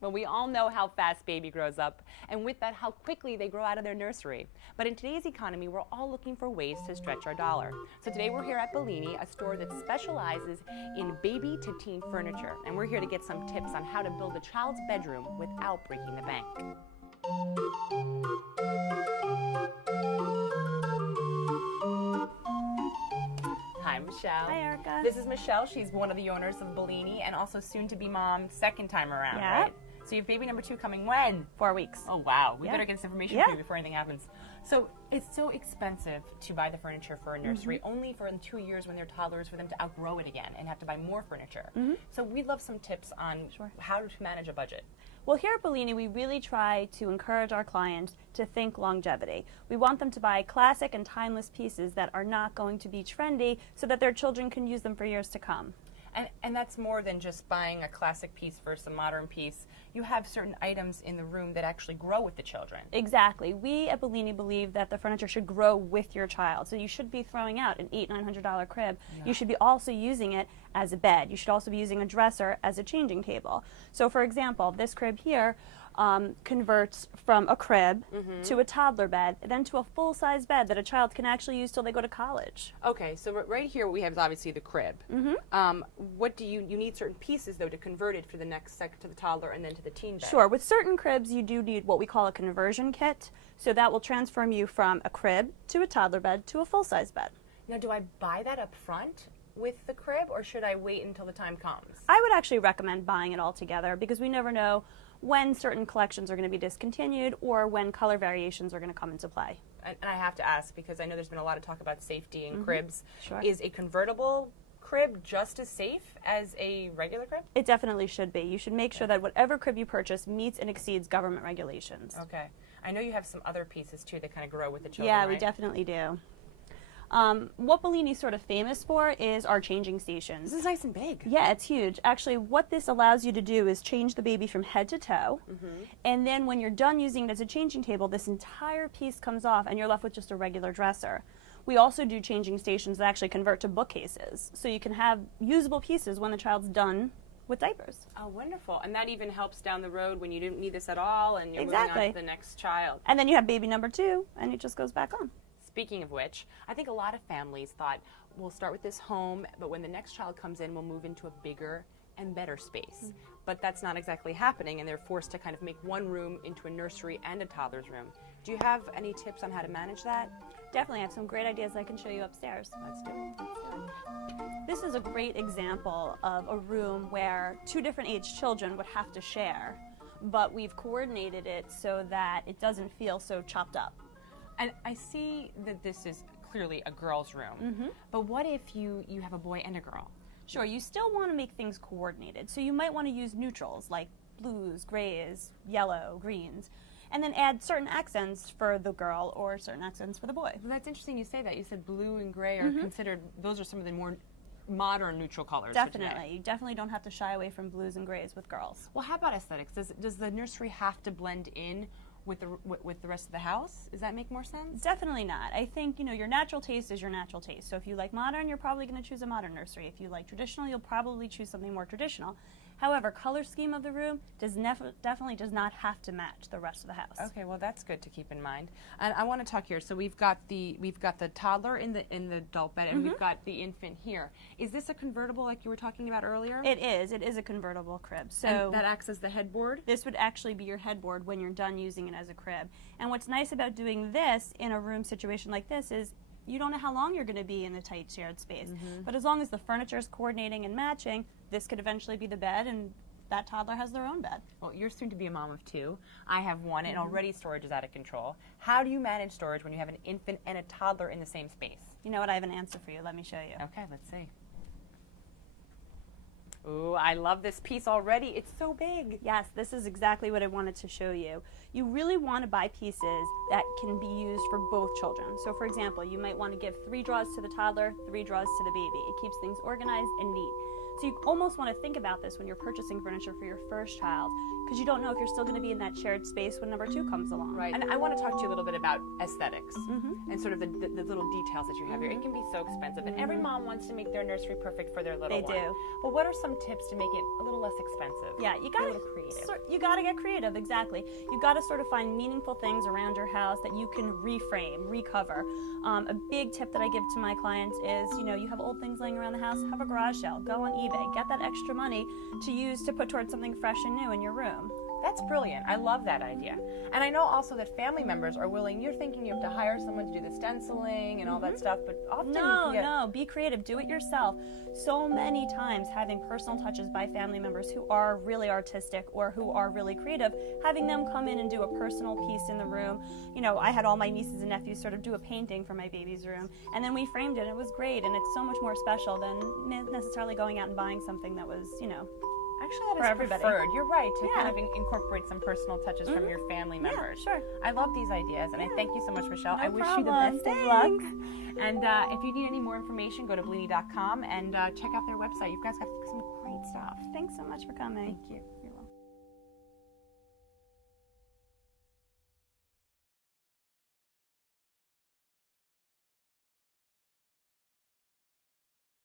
Well, we all know how fast baby grows up, and with that, how quickly they grow out of their nursery. But in today's economy, we're all looking for ways to stretch our dollar. So today we're here at Bellini, a store that specializes in baby to teen furniture. And we're here to get some tips on how to build a child's bedroom without breaking the bank. Hi, Michelle. Hi, Erica. This is Michelle. She's one of the owners of Bellini and also soon to be mom second time around, Yeah. right? So you have baby number 2 coming when? 4 weeks. Oh, wow. We Yeah. better get this information Yeah. for you before anything happens. So it's so expensive to buy the furniture for a nursery, only for in 2 years when they're toddlers for them to outgrow it again and have to buy more furniture. So we'd love some tips on how to manage a budget. Well, here at Bellini, we really try to encourage our clients to think longevity. We want them to buy classic and timeless pieces that are not going to be trendy so that their children can use them for years to come. And that's more than just buying a classic piece versus a modern piece. You have certain items in the room that actually grow with the children. Exactly. We at Bellini believe that the furniture should grow with your child. So you should be throwing out an $800-900 crib. Yeah. You should be also using it as a bed. You should also be using a dresser as a changing table. So for example, this crib here converts from a crib to a toddler bed, then to a full-size bed that a child can actually use till they go to college. Okay, so right here what we have is obviously the crib. What do you need certain pieces though to convert it for the next to the toddler and then to the teen bed? Sure, with certain cribs you do need what we call a conversion kit, so that will transform you from a crib to a toddler bed to a full-size bed. Now do I buy that up front with the crib or should I wait until the time comes? I would actually recommend buying it all together because we never know when certain collections are going to be discontinued or when color variations are going to come into play. And I have to ask because I know there's been a lot of talk about safety in cribs. Sure. Is a convertible crib just as safe as a regular crib? It definitely should be. You should make sure that whatever crib you purchase meets and exceeds government regulations. Okay. I know you have some other pieces too that kind of grow with the children, Yeah, right? we definitely do. What Bellini's sort of famous for is our changing stations. This is nice and big. Yeah, it's huge. Actually, what this allows you to do is change the baby from head to toe, and then when you're done using it as a changing table, this entire piece comes off and you're left with just a regular dresser. We also do changing stations that actually convert to bookcases, so you can have usable pieces when the child's done with diapers. Oh, wonderful. And that even helps down the road when you didn't need this at all and you're moving Exactly. on to the next child. And then you have baby number 2, and it just goes back on. Speaking of which, I think a lot of families thought, we'll start with this home, but when the next child comes in, we'll move into a bigger and better space. But that's not exactly happening, and they're forced to kind of make one room into a nursery and a toddler's room. Do you have any tips on how to manage that? Definitely, I have some great ideas I can show you upstairs. Let's do it. This is a great example of a room where 2 different age children would have to share, but we've coordinated it so that it doesn't feel so chopped up. And I see that this is clearly a girl's room, but what if you have a boy and a girl? Sure, you still want to make things coordinated, so you might want to use neutrals like blues, grays, yellow, greens, and then add certain accents for the girl or certain accents for the boy. Well, that's interesting you say that. You said blue and gray are considered, those are some of the more modern neutral colors. Definitely. You definitely don't have to shy away from blues and grays with girls. Well, how about aesthetics? Does the nursery have to blend in with the rest of the house? Does that make more sense? Definitely not. I think, your natural taste is your natural taste. So if you like modern, you're probably going to choose a modern nursery. If you like traditional, you'll probably choose something more traditional. However, color scheme of the room definitely does not have to match the rest of the house. Okay, well that's good to keep in mind. And I want to talk here. So we've got the toddler in the adult bed, and we've got the infant here. Is this a convertible like you were talking about earlier? It is. It is a convertible crib. So and that acts as the headboard? This would actually be your headboard when you're done using it as a crib. And what's nice about doing this in a room situation like this is you don't know how long you're going to be in the tight shared space. But as long as the furniture is coordinating and matching, this could eventually be the bed, and that toddler has their own bed. Well, you're soon to be a mom of 2. I have 1, and already storage is out of control. How do you manage storage when you have an infant and a toddler in the same space? You know what? I have an answer for you. Let me show you. Okay, let's see. Ooh, I love this piece already. It's so big. Yes, this is exactly what I wanted to show you. You really want to buy pieces that can be used for both children. So for example, you might want to give 3 drawers to the toddler, 3 drawers to the baby. It keeps things organized and neat. So you almost want to think about this when you're purchasing furniture for your first child, because you don't know if you're still going to be in that shared space when number 2 comes along. Right, and I want to talk to you a little bit about aesthetics and sort of the little details that you have here. It can be so expensive, and every mom wants to make their nursery perfect for their little one. They do. But what are some tips to make it a little less expensive? Yeah, you got to get creative, exactly. You got to sort of find meaningful things around your house that you can reframe, recover. A big tip that I give to my clients is, you have old things laying around the house, have a garage sale, go on eBay, get that extra money to use to put towards something fresh and new in your room. That's brilliant. I love that idea. And I know also that family members are willing. You're thinking you have to hire someone to do the stenciling and all that stuff, but often No, be creative. Do it yourself. So many times having personal touches by family members who are really artistic or who are really creative, having them come in and do a personal piece in the room. I had all my nieces and nephews sort of do a painting for my baby's room, and then we framed it, and it was great, and it's so much more special than necessarily going out and buying something that was, Actually, that is preferred. You're right, to kind of incorporate some personal touches from your family members. Yeah, sure. I love these ideas, and I thank you so much, Michelle. No I wish problem. you the best of luck. Thanks. And if you need any more information, go to bellini.com and check out their website. You guys got some great stuff. Thanks so much for coming. Thank you.